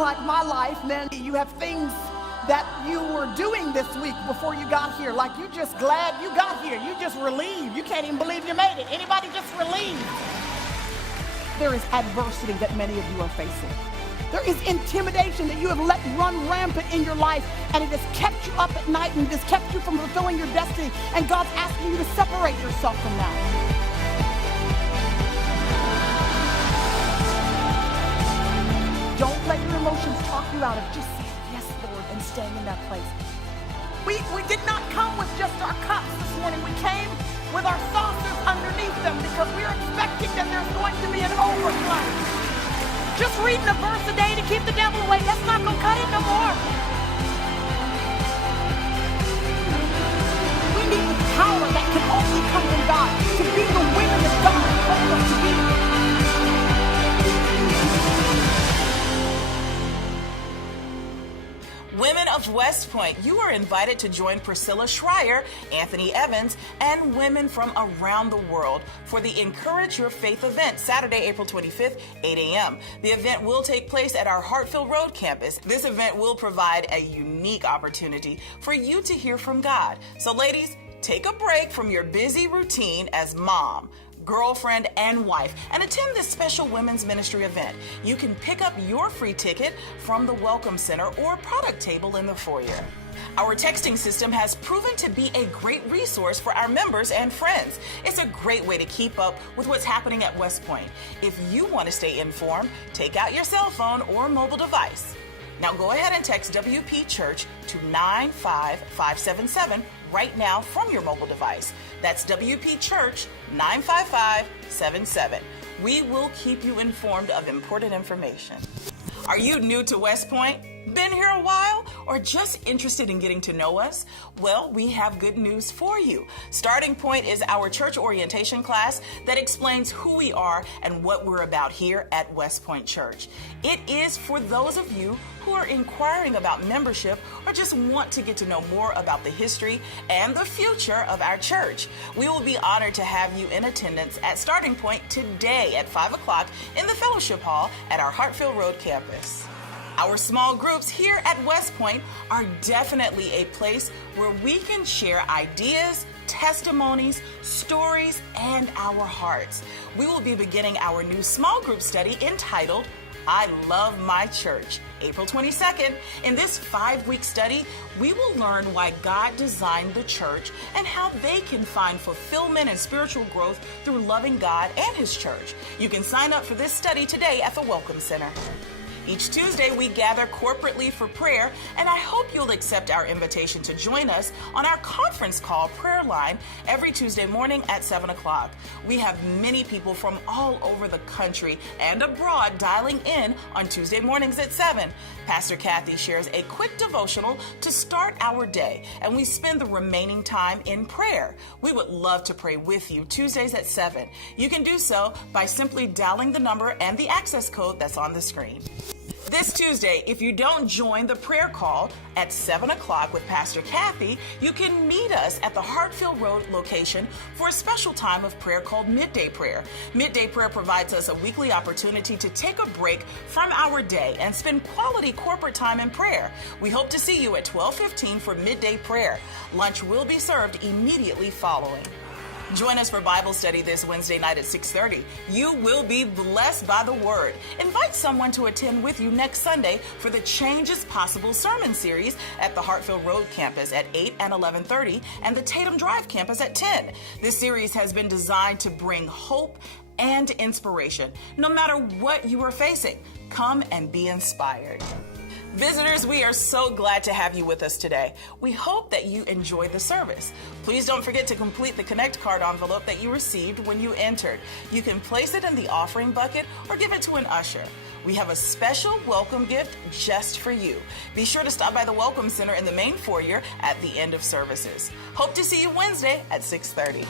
like my life, then you have things that you were doing this week before you got here. Like you just glad you got here. You just relieved. You can't even believe you made it. Anybody just relieved? There is adversity that many of you are facing. There is intimidation that you have let run rampant in your life, and it has kept you up at night and it has kept you from fulfilling your destiny. And God's asking you to separate yourself from that. Don't let your emotions talk you out of just saying yes, Lord, and staying in that place. We did not come with just our cups this morning. We came with our saucers underneath them because we're expecting that there's going to be an overflow. Just reading a verse a day to keep the devil away, that's not going to cut it no more. We need the power that can only come from God to be the women that God called us to be. Women of West Point, you are invited to join Priscilla Schreier, Anthony Evans, and women from around the world for the Encourage Your Faith event, Saturday, April 25th, 8 a.m. The event will take place at our Hartfield Road campus. This event will provide a unique opportunity for you to hear from God. So ladies, take a break from your busy routine as mom, girlfriend, and wife, and attend this special women's ministry event. You can pick up your free ticket from the Welcome Center or product table in the foyer. Our texting system has proven to be a great resource for our members and friends. It's a great way to keep up with what's happening at West Point. If you want to stay informed, take out your cell phone or mobile device. Now go ahead and text WP Church to 95577 right now from your mobile device. That's WP Church 95577. We will keep you informed of important information. Are you new to West Point? Been here a while? Or just interested in getting to know us? Well, we have good news for you. Starting Point is our church orientation class that explains who we are and what we're about here at West Point Church. It is for those of you who are inquiring about membership or just want to get to know more about the history and the future of our church. We will be honored to have you in attendance at Starting Point today at 5 o'clock in the Fellowship Hall at our Hartfield Road campus. Our small groups here at West Point are definitely a place where we can share ideas, testimonies, stories, and our hearts. We will be beginning our new small group study entitled I Love My Church, April 22nd. In this 5-week study, we will learn why God designed the church and how they can find fulfillment and spiritual growth through loving God and His church. You can sign up for this study today at the Welcome Center. Each Tuesday, we gather corporately for prayer, and I hope you'll accept our invitation to join us on our conference call prayer line every Tuesday morning at 7 o'clock. We have many people from all over the country and abroad dialing in on Tuesday mornings at 7. Pastor Kathy shares a quick devotional to start our day, and we spend the remaining time in prayer. We would love to pray with you Tuesdays at 7. You can do so by simply dialing the number and the access code that's on the screen. This Tuesday, if you don't join the prayer call at 7 o'clock with Pastor Kathy, you can meet us at the Hartfield Road location for a special time of prayer called Midday Prayer. Midday Prayer provides us a weekly opportunity to take a break from our day and spend quality corporate time in prayer. We hope to see you at 12:15 for Midday Prayer. Lunch will be served immediately following. Join us for Bible study this Wednesday night at 6:30. You will be blessed by the Word. Invite someone to attend with you next Sunday for the Change is Possible sermon series at the Hartfield Road campus at 8 and 11:30 and the Tatum Drive campus at 10. This series has been designed to bring hope and inspiration. No matter what you are facing, come and be inspired. Visitors, we are so glad to have you with us today. We hope that you enjoy the service. Please don't forget to complete the Connect card envelope that you received when you entered. You can place it in the offering bucket or give it to an usher. We have a special welcome gift just for you. Be sure to stop by the Welcome Center in the main foyer at the end of services. Hope to see you Wednesday at 6:30.